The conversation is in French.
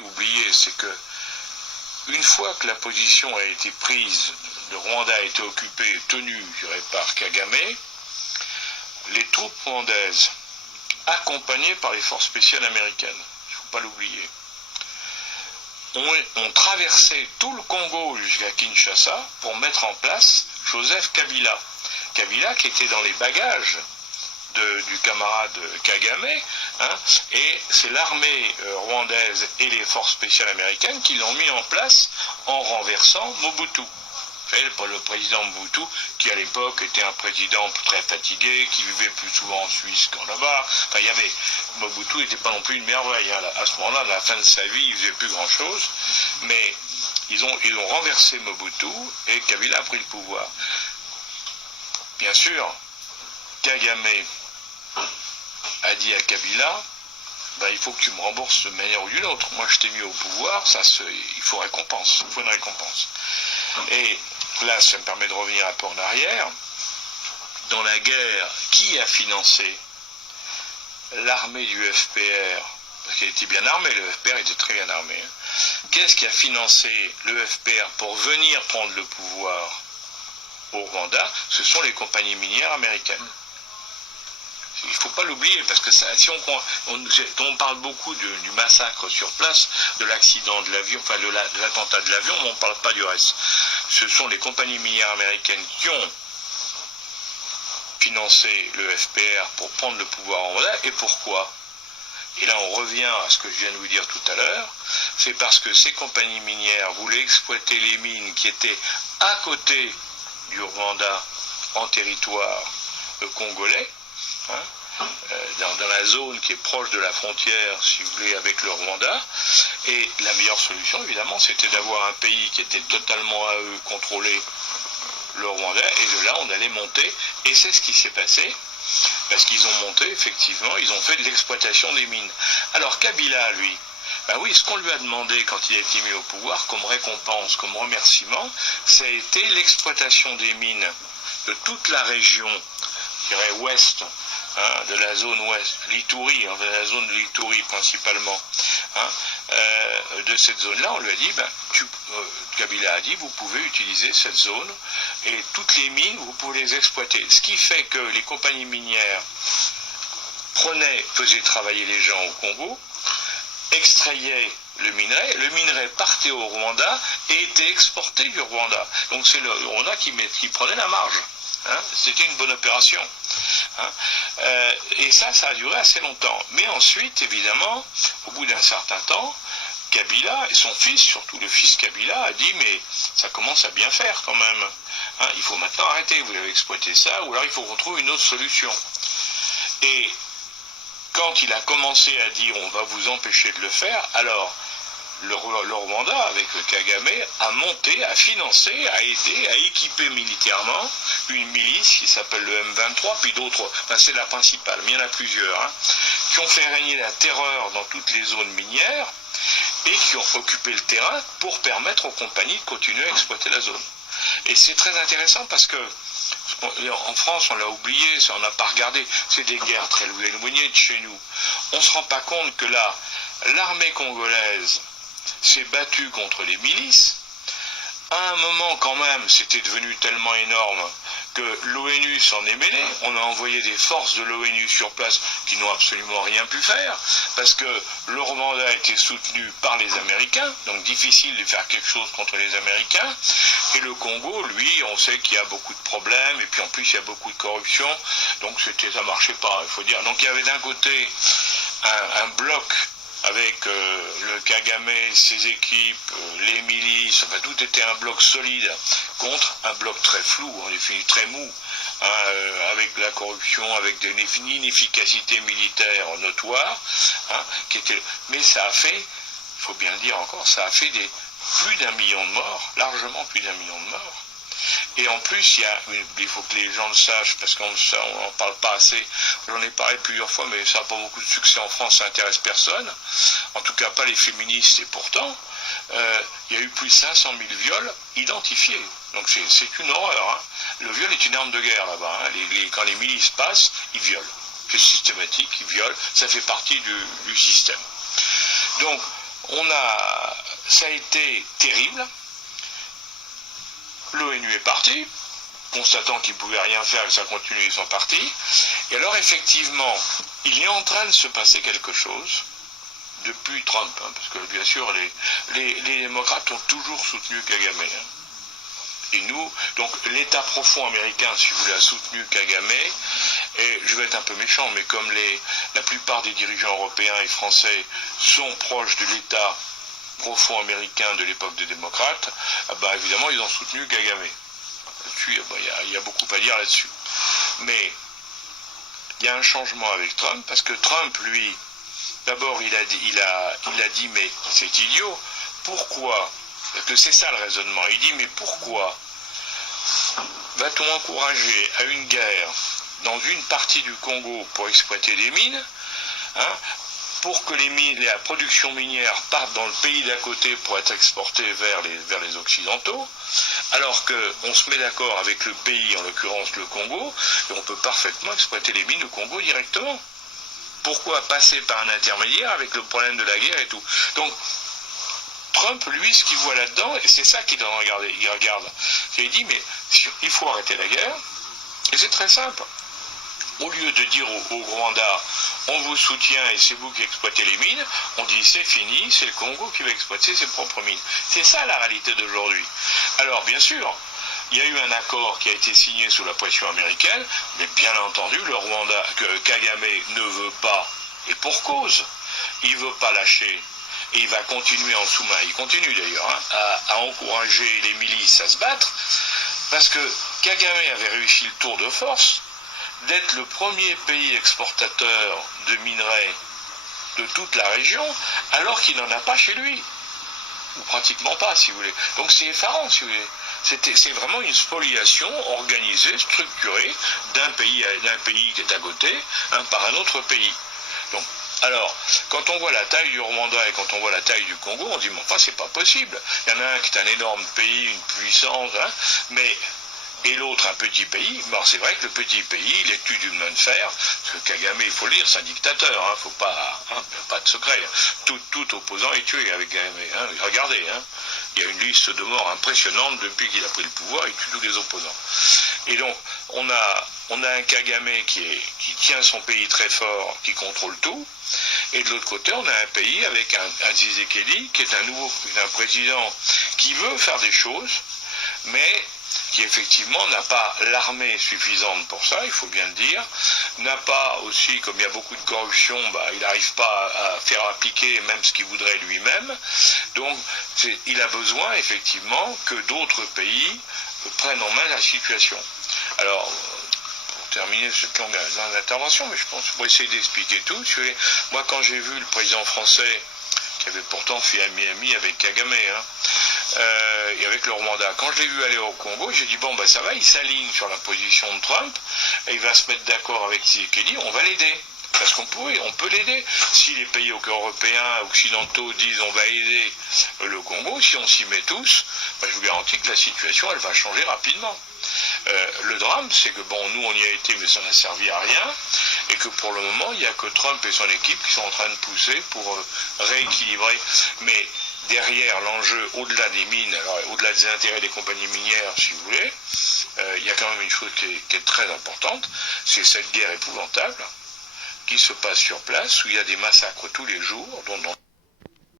oublié, c'est que une fois que la position a été prise, le Rwanda a été occupé et tenu, je dirais, par Kagame, les troupes rwandaises, accompagnées par les forces spéciales américaines, il ne faut pas l'oublier, ont traversé tout le Congo jusqu'à Kinshasa pour mettre en place Joseph Kabila. Kabila qui était dans les bagages du camarade Kagame, hein, et c'est l'armée rwandaise et les forces spéciales américaines qui l'ont mis en place en renversant Mobutu. Le président Mobutu, qui à l'époque était un président très fatigué, qui vivait plus souvent en Suisse qu'en là-bas. Enfin, Mobutu n'était pas non plus une merveille. Hein. À ce moment-là, à la fin de sa vie, il ne faisait plus grand-chose. Mais ils ont renversé Mobutu et Kabila a pris le pouvoir. Bien sûr, Kagame a dit à Kabila, il faut que tu me rembourses de manière ou d'une autre. Moi, je t'ai mis au pouvoir, il faut récompense. Il faut une récompense. Et là, ça me permet de revenir un peu en arrière. Dans la guerre, qui a financé l'armée du FPR? Parce qu'elle était bien armée, le FPR était très bien armé. Hein. Qu'est-ce qui a financé le FPR pour venir prendre le pouvoir au Rwanda? Ce sont les compagnies minières américaines. Il ne faut pas l'oublier, parce que si on parle beaucoup du massacre sur place, de l'accident de l'avion, enfin de l'attentat de l'avion, mais on ne parle pas du reste. Ce sont les compagnies minières américaines qui ont financé le FPR pour prendre le pouvoir en Rwanda. Et pourquoi? Et là on revient à ce que je viens de vous dire tout à l'heure, c'est parce que ces compagnies minières voulaient exploiter les mines qui étaient à côté du Rwanda en territoire congolais, hein, dans la zone qui est proche de la frontière, si vous voulez, avec le Rwanda. Et la meilleure solution, évidemment, c'était d'avoir un pays qui était totalement à eux contrôlé, le Rwanda, et de là, on allait monter. Et c'est ce qui s'est passé, parce qu'ils ont monté, effectivement, ils ont fait de l'exploitation des mines. Alors Kabila, lui, oui, ce qu'on lui a demandé quand il a été mis au pouvoir, comme récompense, comme remerciement, ça a été l'exploitation des mines de toute la région, je dirais ouest, hein, de la zone ouest, l'Ituri, de la zone de l'Ituri principalement, hein, de cette zone-là, on lui a dit, Kabila a dit, vous pouvez utiliser cette zone et toutes les mines, vous pouvez les exploiter. Ce qui fait que les compagnies minières faisaient travailler les gens au Congo, extrayaient le minerai partait au Rwanda et était exporté du Rwanda. Donc c'est le Rwanda qui prenait la marge. Hein, c'était une bonne opération. Hein, et ça a duré assez longtemps. Mais ensuite, évidemment, au bout d'un certain temps, Kabila et son fils, surtout le fils Kabila, a dit mais ça commence à bien faire quand même. Hein, il faut maintenant arrêter, vous avez exploité ça, ou alors il faut qu'on trouve une autre solution. Et quand il a commencé à dire on va vous empêcher de le faire, alors le Rwanda, avec le Kagame, a monté, a financé, a aidé, a équipé militairement une milice qui s'appelle le M23, puis d'autres, c'est la principale, mais il y en a plusieurs, hein, qui ont fait régner la terreur dans toutes les zones minières et qui ont occupé le terrain pour permettre aux compagnies de continuer à exploiter la zone. Et c'est très intéressant parce que en France, on l'a oublié, on n'a pas regardé, c'est des guerres très éloignées de chez nous. On ne se rend pas compte que là, l'armée congolaise s'est battue contre les milices. À un moment, quand même, c'était devenu tellement énorme que l'ONU s'en est mêlée. On a envoyé des forces de l'ONU sur place qui n'ont absolument rien pu faire, parce que le Rwanda a été soutenu par les Américains, donc difficile de faire quelque chose contre les Américains. Et le Congo, lui, on sait qu'il y a beaucoup de problèmes, et puis en plus il y a beaucoup de corruption, donc ça marchait pas, il faut dire. Donc il y avait d'un côté un bloc avec le Kagame, ses équipes, les milices, tout était un bloc solide contre un bloc très flou, en définitive très mou, hein, avec la corruption, avec une inefficacité militaire notoire, hein, mais ça a fait, il faut bien le dire encore, ça a fait plus d'1 million de morts, largement plus d'1 million de morts. Et en plus, il faut que les gens le sachent, parce qu'on n'en parle pas assez. J'en ai parlé plusieurs fois, mais ça n'a pas beaucoup de succès en France, ça n'intéresse personne. En tout cas, pas les féministes, et pourtant, il y a eu plus de 500 000 viols identifiés. Donc c'est une horreur. Hein. Le viol est une arme de guerre là-bas. Hein. Quand les milices passent, ils violent. C'est systématique, ils violent. Ça fait partie du système. Donc, ça a été terrible. L'ONU est partie, constatant qu'ils ne pouvaient rien faire et que ça continue, ils sont partis. Et alors effectivement, il est en train de se passer quelque chose depuis Trump, hein, parce que bien sûr les démocrates ont toujours soutenu Kagame. Hein. Et nous, donc l'État profond américain, si vous voulez, a soutenu Kagame, et je vais être un peu méchant, mais comme la plupart des dirigeants européens et français sont proches de l'État profond américain de l'époque des démocrates, évidemment ils ont soutenu Kagame. Là-dessus, il y a beaucoup à dire là-dessus. Mais il y a un changement avec Trump, parce que Trump, lui, d'abord il a dit mais c'est idiot, pourquoi? Parce que c'est ça le raisonnement. Il dit mais pourquoi va-t-on encourager à une guerre dans une partie du Congo pour exploiter des mines, hein, pour que la production minière parte dans le pays d'à côté pour être exportée vers les Occidentaux, alors qu'on se met d'accord avec le pays, en l'occurrence le Congo, et on peut parfaitement exploiter les mines au Congo directement. Pourquoi passer par un intermédiaire avec le problème de la guerre et tout? Donc, Trump, lui, ce qu'il voit là-dedans, et c'est ça qu'il regarde, il dit, mais il faut arrêter la guerre, et c'est très simple. Au lieu de dire au Rwanda, on vous soutient et c'est vous qui exploitez les mines, on dit c'est fini, c'est le Congo qui va exploiter ses propres mines. C'est ça la réalité d'aujourd'hui. Alors bien sûr, il y a eu un accord qui a été signé sous la pression américaine, mais bien entendu, le Rwanda, que Kagame ne veut pas, et pour cause, il ne veut pas lâcher. Et il va continuer en sous-main, il continue d'ailleurs, hein, à encourager les milices à se battre, parce que Kagame avait réussi le tour de force d'être le premier pays exportateur de minerais de toute la région, alors qu'il n'en a pas chez lui. Ou pratiquement pas, si vous voulez. Donc c'est effarant, si vous voulez. C'est vraiment une spoliation organisée, structurée, d'un pays qui est à côté, hein, par un autre pays. Donc, alors, quand on voit la taille du Rwanda et quand on voit la taille du Congo, on dit, mais enfin, c'est pas possible. Il y en a un qui est un énorme pays, une puissance, hein, mais... et l'autre un petit pays, bon, c'est vrai que le petit pays, il est tue d'une main de fer, parce que Kagame, il faut le dire, c'est un dictateur, hein, faut pas, hein, pas de secret, tout opposant est tué avec Kagame, hein, regardez, hein, il y a une liste de morts impressionnante depuis qu'il a pris le pouvoir, il tue tous les opposants. Et donc, on a un Kagame qui tient son pays très fort, qui contrôle tout, et de l'autre côté, on a un pays avec un Tshisekedi, qui est un président qui veut faire des choses, mais qui effectivement n'a pas l'armée suffisante pour ça, il faut bien le dire, n'a pas aussi, comme il y a beaucoup de corruption, il n'arrive pas à faire appliquer même ce qu'il voudrait lui-même, donc il a besoin effectivement que d'autres pays prennent en main la situation. Alors, pour terminer cette longue intervention, mais je pense qu'on va essayer d'expliquer tout. Moi, quand j'ai vu le président français, qui avait pourtant fait ami avec Kagame, hein, et avec le Rwanda. Quand je l'ai vu aller au Congo, j'ai dit, bon, ça va, il s'aligne sur la position de Trump, et il va se mettre d'accord avec Tshisekedi, on va l'aider. Parce on peut l'aider. Si les pays européens, occidentaux disent on va aider le Congo, si on s'y met tous, je vous garantis que la situation, elle va changer rapidement. Le drame, c'est que nous on y a été, mais ça n'a servi à rien, et que pour le moment, il n'y a que Trump et son équipe qui sont en train de pousser pour rééquilibrer. Mais derrière l'enjeu, au-delà des mines, alors au-delà des intérêts des compagnies minières, si vous voulez, il y a quand même une chose qui est très importante, c'est cette guerre épouvantable qui se passe sur place, où il y a des massacres tous les jours, dont